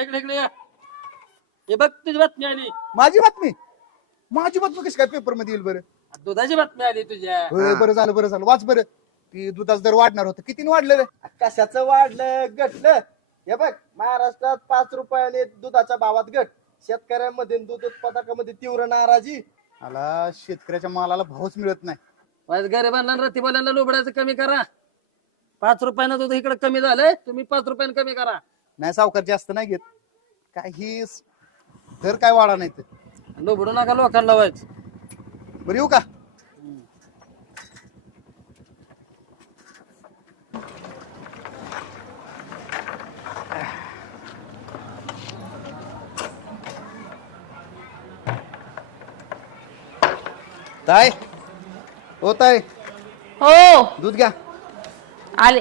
इकडे इकडे या. हे बघ तुझी बातमी आली. माझी बातमी कशी काय पेपर मध्ये येईल बरं? दुधाची बातमी आली तुझ्या. होय, बरं झालं वाच बरं. ती दुधाचं दर वाढणार होतं, कितीने वाढलं रे? कशाचं वाढलं घटलं? हे बघ, महाराष्ट्रात 5 रुपयाने दुधाच्या भावात घट. शेतकऱ्यांमध्ये दूध उत्पादकामध्ये तीव्र नाराजी. मला शेतकऱ्याच्या मालाला भावच मिळत नाही. वाज गरिबांना रतिबाल्यांना लुबडायचं कमी करा. 5 रुपयानं दूध इकडे कमी झालंय, तुम्ही 5 रुपयानं कमी करा. नाही सावकार जास्त नाही घेत काही, दर काय वाढा नाही तर. लुबडू नका लोकांना वाच. बरं येऊ का? ताई, हो ताई, हो दूध घ्या. आले.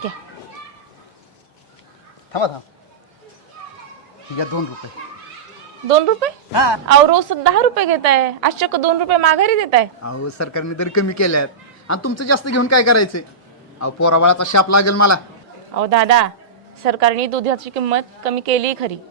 घ्या. थांबा घ्या 2 रुपये. 2 रुपये? हा, अहो रोज 10 रुपये घेताय, अशक 2 रुपये माघारी देताय. अहो सरकारने दर कमी केल्यात आणि तुमचं जास्त घेऊन काय करायचंय? अहो पोराबाळाचा शाप लागेल मला. अहो दादा, सरकारने दुधाची किंमत कमी केली खरी,